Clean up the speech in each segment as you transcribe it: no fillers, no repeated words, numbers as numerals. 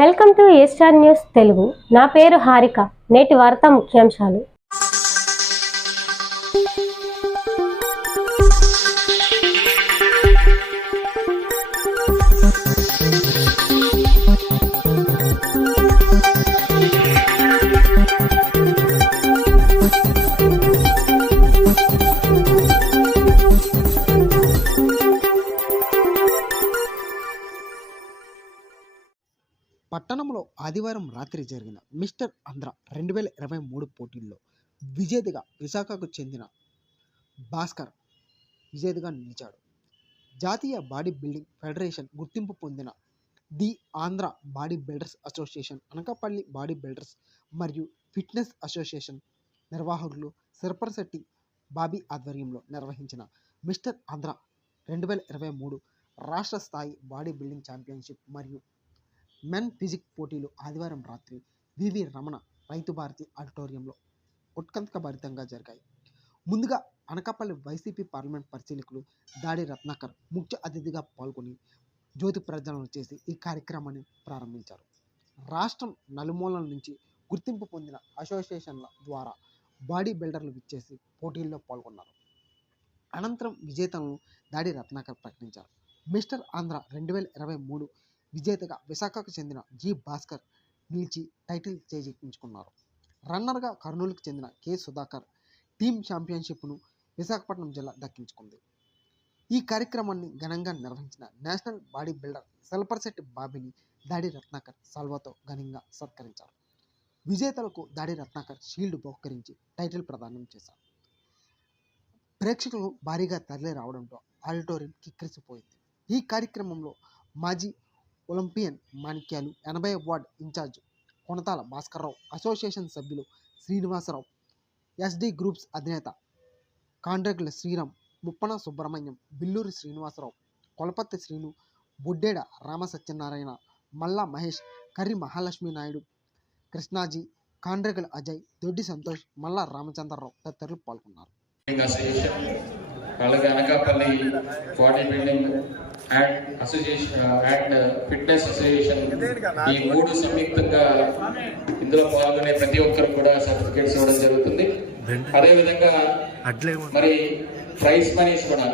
Welcome to A star news Telugu. నా పేరు హారిక. నేటి వార్తా ముఖ్యాంశాలు. పట్టణంలో ఆదివారం రాత్రి జరిగిన మిస్టర్ ఆంధ్ర 2023 పోటీల్లో విజేతగా విశాఖకు చెందిన భాస్కర్ విజేతగా నిలిచాడు. జాతీయ బాడీ బిల్డింగ్ ఫెడరేషన్ గుర్తింపు పొందిన the Andhra body builders association, Anakapalli body builders మరియు ఫిట్నెస్ అసోసియేషన్ నిర్వాహకులు సిరపరశెట్టి బాబీ ఆధ్వర్యంలో నిర్వహించిన మిస్టర్ ఆంధ్ర 2023 రాష్ట్ర స్థాయి బాడీ బిల్డింగ్ ఛాంపియన్షిప్ మరియు మెన్ ఫిజిక్ పోటీలు ఆదివారం రాత్రి వివి రమణ రైతు భారతి ఆడిటోరియంలో ఉత్కంఠభరితంగా జరిగాయి. ముందుగా అనకాపల్లి వైసీపీ పార్లమెంట్ పరిశీలకులు దాడి రత్నాకర్ ముఖ్య అతిథిగా పాల్గొని జ్యోతి ప్రజ్వలన చేసి ఈ కార్యక్రమాన్ని ప్రారంభించారు. రాష్ట్రం నలుమూలల నుంచి గుర్తింపు పొందిన అసోసియేషన్ల ద్వారా బాడీ బిల్డర్లు విచ్చేసి పోటీల్లో పాల్గొన్నారు. అనంతరం విజేతలను దాడి రత్నాకర్ ప్రకటించారు. మిస్టర్ ఆంధ్ర 2023 విజేతగా విశాఖకు చెందిన జి భాస్కర్ నిలిచి టైటిల్ చేజిక్కించుకున్నారు. రన్నర్గా కర్నూలుకు చెందిన కె సుధాకర్ టీమ్ ఛాంపియన్షిప్ను విశాఖపట్నం జిల్లా దక్కించుకుంది. ఈ కార్యక్రమాన్ని ఘనంగా నిర్వహించిన నేషనల్ బాడీ బిల్డర్ సిరపరశెట్టి బాబీని దాడి రత్నాకర్ సాల్వాతో ఘనంగా సత్కరించారు. విజేతలకు దాడి రత్నాకర్ షీల్డ్ బహుకరించి టైటిల్ ప్రదానం చేశారు. ప్రేక్షకులు భారీగా తరలి రావడంతో ఆడిటోరియం కిక్కిరిసిపోయింది. ఈ కార్యక్రమంలో మాజీ ఒలింపియన్ మాణిక్యాలు, 80వ ward in charge Konathala Bhaskarrao, association సభ్యులు శ్రీనివాసరావు, ఎస్డి గ్రూప్స్ అధినేత కాండ్రేగుల శ్రీరామ్, ముప్పన సుబ్రహ్మణ్యం, బిల్లూరి శ్రీనివాసరావు, కొలపత్తి శ్రీను, బొడ్డేడ రామసత్యనారాయణ, మల్లా మహేష్, కర్రి మహాలక్ష్మి నాయుడు, కృష్ణాజీ, కాండ్రేగుల అజయ్, దొడ్డి సంతోష్, మల్లా రామచంద్రరావు తదితరులు పాల్గొన్నారు. అలాగే Anakapalli body building and association and fitness association ఈ మూడు సంయుక్తంగా ఇందులో పాల్గొనే ప్రతి ఒక్కరు కూడా సర్టిఫికేట్స్ ఇవ్వడం జరుగుతుంది. అదేవిధంగా మరి ప్రైజ్ మనీస్ కూడా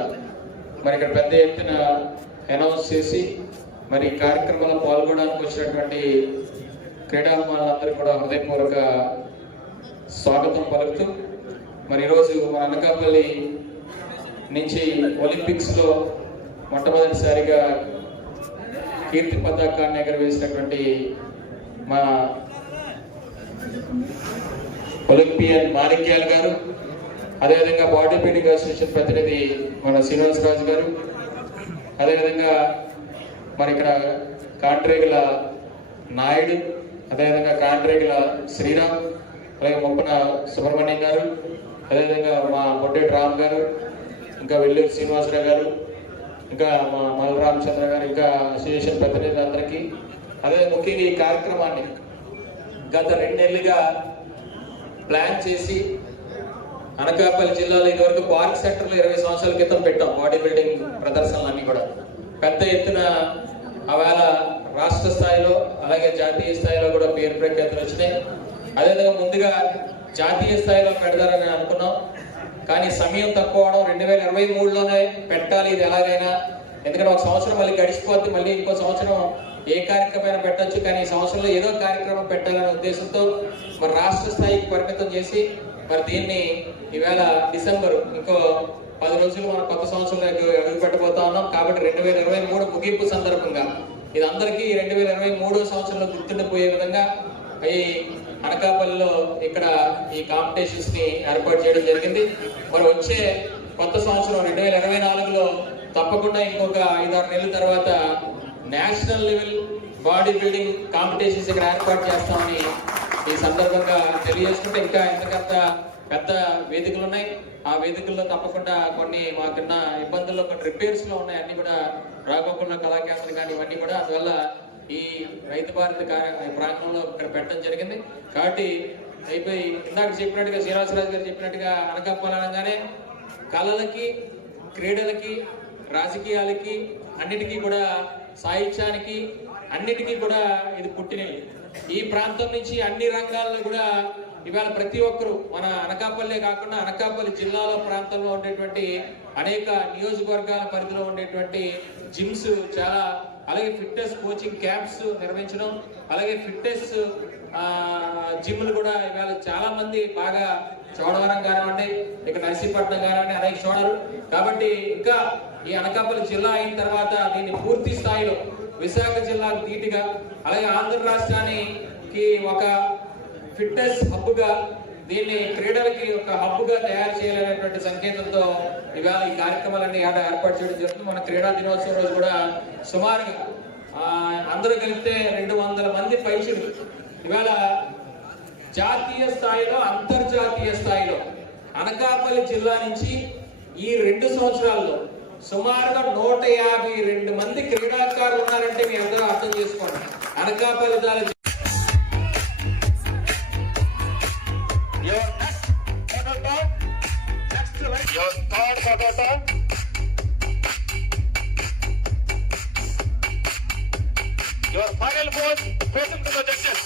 మరి ఇక్కడ పెద్ద ఎత్తున అనౌన్స్ చేసి మరి కార్యక్రమంలో పాల్గొనడానికి వచ్చినటువంటి క్రీడాభిమానులందరూ కూడా హృదయపూర్వక స్వాగతం పలుకుతూ మరి ఈరోజు మన అనకాపల్లి నుంచి ఒలింపిక్స్లో మొట్టమొదటిసారిగా కీర్తి పతాకాన్ని ఎగరవేసినటువంటి మా ఒలింపియన్ మాణిక్యాల్ గారు, అదేవిధంగా బాడీ బిల్డింగ్ అసోసియేషన్ ప్రతినిధి మన శ్రీనివాసరాజు గారు, అదేవిధంగా మరి ఇక్కడ కాండ్రేగుల నాయుడు, అదేవిధంగా కాండ్రేగుల శ్రీరామ్, అలాగే ముప్పన సుబ్రహ్మణ్యం గారు, అదేవిధంగా మా బొడ్డేటి రామ్ గారు, ఇంకా వెల్లూరు శ్రీనివాసరావు గారు, ఇంకా మా మల్ల రామచంద్ర గారు, ఇంకా అసోసియేషన్ ప్రతినిధులందరికీ, అదే ముఖ్యంగా ఈ కార్యక్రమాన్ని గత 2 నెలలుగా ప్లాన్ చేసి అనకాపల్లి జిల్లాలో ఇదివరకు పార్క్ సెంటర్లో 20 సంవత్సరాల క్రితం పెట్టాం బాడీ బిల్డింగ్ ప్రదర్శనలన్నీ కూడా పెద్ద ఎత్తున. ఆవేళ రాష్ట్ర స్థాయిలో అలాగే జాతీయ స్థాయిలో కూడా పేరు ప్రఖ్యాతులు వచ్చినాయి. అదేవిధంగా ముందుగా జాతీయ స్థాయిలో పెడతారని అనుకున్నాం, కానీ సమయం తక్కువ అవడం 2023లోనే పెట్టాలి ఇది ఎలాగైనా, ఎందుకంటే ఒక సంవత్సరం మళ్ళీ గడిచిపోతే మళ్ళీ ఇంకో సంవత్సరం ఏ కార్యక్రమం పెట్టచ్చు, కానీ ఈ సంవత్సరంలో ఏదో కార్యక్రమం పెట్టాలనే ఉద్దేశంతో మరి రాష్ట్ర స్థాయికి పరిమితం చేసి మరి దీన్ని ఈవేళ డిసెంబర్ ఇంకో 10 రోజులు మనం కొత్త సంవత్సరంలో అడుగు పెట్టబోతా ఉన్నాం. కాబట్టి 2023 ముగింపు సందర్భంగా ఇది అందరికీ 2023 సంవత్సరంలో గుర్తుండిపోయే విధంగా ఈ అనకాపల్లిలో ఇక్కడ ఈ కాంపిటీషన్స్ ని ఏర్పాటు చేయడం జరిగింది. మరి వచ్చే కొత్త సంవత్సరం 2024లో తప్పకుండా ఇంకొక 5-6 నెలల తర్వాత national level body building competitions ఇక్కడ ఏర్పాటు చేస్తామని ఈ సందర్భంగా తెలియజేసుకుంటే, ఇంకా ఎంతకంత పెద్ద వేదికలు ఉన్నాయి. ఆ వేదికల్లో తప్పకుండా కొన్ని మాకున్న ఇబ్బందుల్లో కొన్ని రిపేర్స్ లో ఉన్నాయి, అన్ని కూడా రాఘోపురం కళాకేంద్రం కానీ ఇవన్నీ కూడా, అందువల్ల ఈ రైతు భారతి ప్రాంగణంలో ఇక్కడ పెట్టడం జరిగింది. కాబట్టి అయిపోయి ఇందాక చెప్పినట్టుగా శ్రీనివాసరాజు గారు చెప్పినట్టుగా అనకాపల్లి అనగానే కళలకి, క్రీడలకి, రాజకీయాలకి, అన్నిటికీ కూడా సాహిత్యానికి అన్నిటికీ కూడా ఇది పుట్టినవి. ఈ ప్రాంతం నుంచి అన్ని రంగాల్లో కూడా ఇవాళ ప్రతి ఒక్కరూ మన అనకాపల్లే కాకుండా అనకాపల్లి జిల్లాలో ప్రాంతంలో ఉండేటువంటి అనేక నియోజకవర్గాల పరిధిలో ఉండేటువంటి జిమ్స్ చాలా, అలాగే ఫిట్నెస్ కోచింగ్ క్యాంప్స్ నిర్వహించడం, అలాగే ఫిట్నెస్ జిమ్లు కూడా ఇవాళ చాలా మంది బాగా చోడవరం కానివ్వండి, ఇక నర్సీపట్నం కానివ్వండి అనేక చోడరు. కాబట్టి ఇంకా ఈ అనకాపల్లి జిల్లా అయిన తర్వాత దీన్ని పూర్తి స్థాయిలో విశాఖ జిల్లాకు ధీటుగా, అలాగే ఆంధ్ర రాష్ట్రానికి ఒక ఫిట్నెస్ హబ్గా, దీన్ని క్రీడలకి ఒక హబ్గా తయారు చేయాలనేటువంటి సంకేతంతో ఇవాళ ఈ కార్యక్రమాలన్నీ ఏర్పాటు చేయడం జరుగుతుంది. మన క్రీడా దినోత్సవం రోజు కూడా సుమారుగా అందరూ కలిపితే 200 మంది పైచులు ఇవాళ జాతీయ స్థాయిలో, అంతర్జాతీయ స్థాయిలో అనకాపల్లి జిల్లా నుంచి ఈ 2 సంవత్సరాల్లో సుమారుగా 152 మంది క్రీడాకారులు ఉన్నారంటే మీ అందరూ అర్థం చేసుకోండి. అనకాపల్లి జిల్లా Your final vote facing to the judges.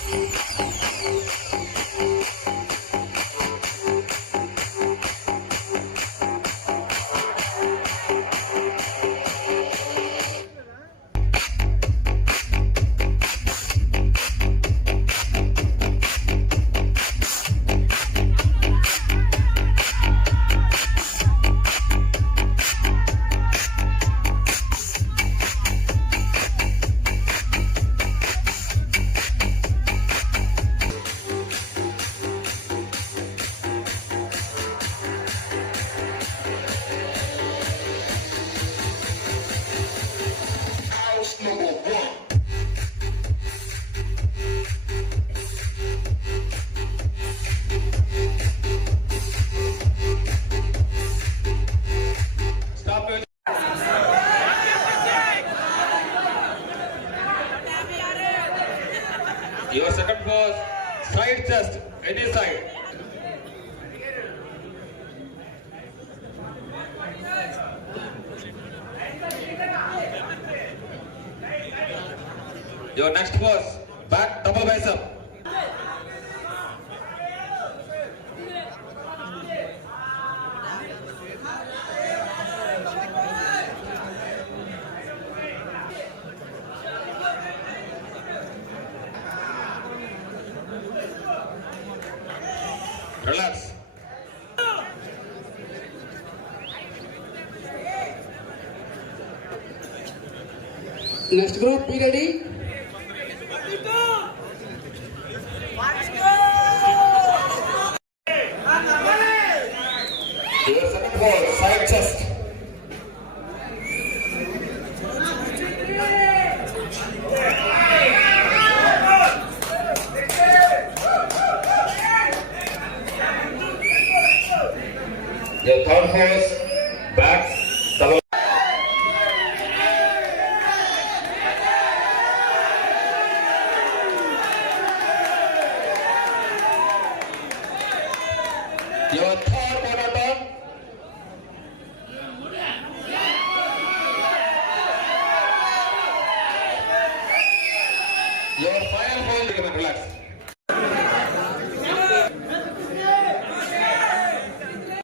Your second was side chest, any side. Your next was back double bicep. Relax. Next group, be ready. Your second was side chest. Your third was back double. Your third marathon. Your final hold. Relax.